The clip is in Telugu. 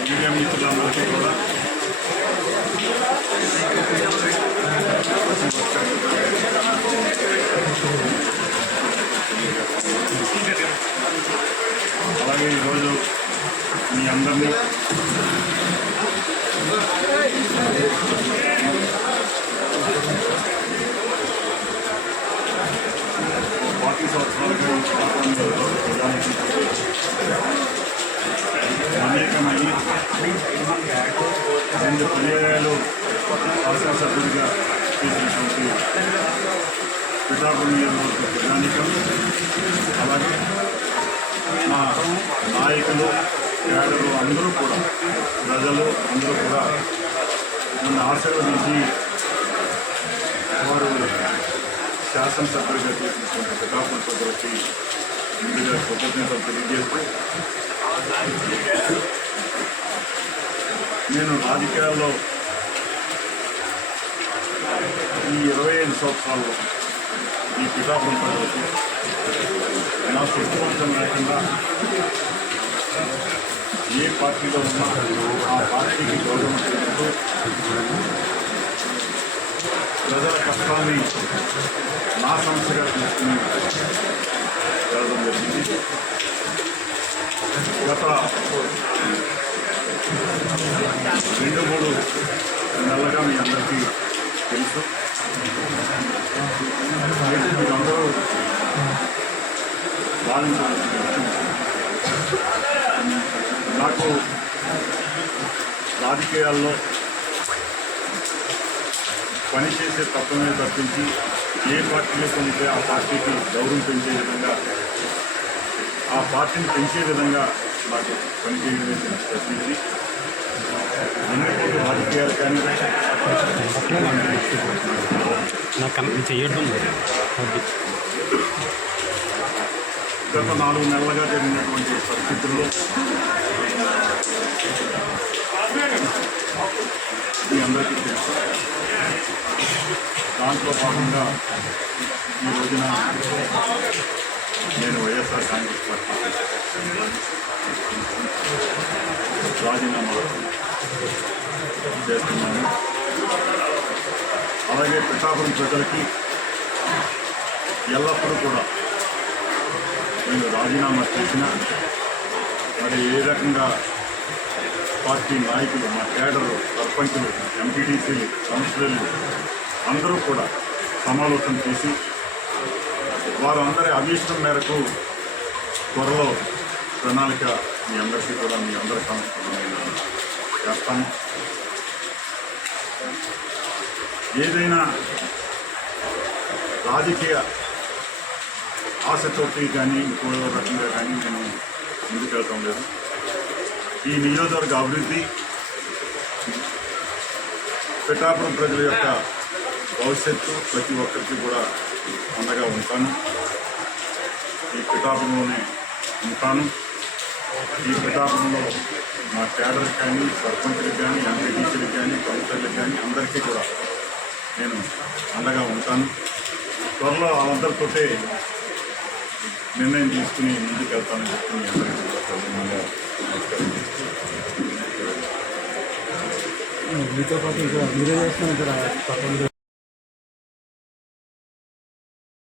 మీడియా మిత్రులందరికీ కూడా అలాగే ఈరోజు మీ అందరినీ రెండు పర్యాయాలు శాసనసభ్యుడిగా చేసినటువంటి పిఠాపురం నియోజకవర్గ ప్రజానికం అలాగే మా నాయకులు క్యాడర్లు అందరూ కూడా ప్రజలు అందరూ కూడా నన్ను ఆశీర్వదించి వారు శాసనసభ్యులుగా చేసినటువంటి పిఠాపురం సభ్యులకి ముందుగా కృతజ్ఞతలు తెలియజేస్తూ నేను రాజకీయాల్లో ఈ ఇరవై ఐదు సంవత్సరాల్లో ఈ పిఠాపురం ప్రజలకు నా శక్తివంతం లేకుండా ఏ పార్టీలో ఉన్నా ఆ పార్టీకి గౌరవం చేస్తూ ప్రజల కష్టాన్ని నా సమస్యగా తీసుకుని వెళ్ళడం జరిగింది. గత రెండు మూడు నెలలుగా తెలుసు. అయితే మీరందరూ నాకు రాజకీయాల్లో పనిచేసే తత్వమే తప్పించి ఏ పార్టీలో పొందితే ఆ పార్టీకి గౌరవం పెంచే విధంగా ఆ పార్టీని పెంచే విధంగా నాకు పనిచేయడమే తప్పించి రాజకీయాలు కానీ నాకు చేయడం గత నాలుగు నెలలుగా జరిగినటువంటి పరిస్థితుల్లో మీ అందరికీ తెలుసు. దాంట్లో భాగంగా ఈ రోజున నేను వైఎస్ఆర్ కాంగ్రెస్ పార్టీ రాజీనామా చేస్తున్నాను. అలాగే పిఠాపురం ప్రజలకి ఎల్లప్పుడూ కూడా నేను రాజీనామా చేసిన మరి ఏ రకంగా పార్టీ నాయకులు మా కేడర్లు సర్పంచులు ఎంపీటీసీలు కౌన్సిలర్లు అందరూ కూడా సమాలోచన చేసి వారందరి అభీష్టం మేరకు త్వరలో ప్రణాళిక మీ అందరికీ కూడా మీ అందరి సమస్యలు నేను చేస్తాను. ఏదైనా రాజకీయ ఆశతోటి కానీ ఇంకో రకంగా కానీ నేను ముందుకెళ్తాం లేదు. ఈ నియోజకవర్గ అభివృద్ధి పిఠాపురం ప్రజల యొక్క భవిష్యత్తు ప్రతి ఒక్కరికి కూడా అండగా ఉంటాను. ఈ పిఠాపురంలోనే ఉంటాను. ఈ పిఠాపురంలో మా క్యాడర్కి కానీ సర్పంచ్లకు కానీ ఎంపీటీసీలకు కానీ కౌన్సిలర్లకు కానీ అందరికీ కూడా నేను అండగా ఉంటాను. త్వరలో వాళ్ళందరితోటే నిర్ణయం తీసుకుని ముందుకు వెళ్తానని చెప్పి మీతో పాటు ఇక్కడ మీరే చేస్తున్నారు ఇక్కడ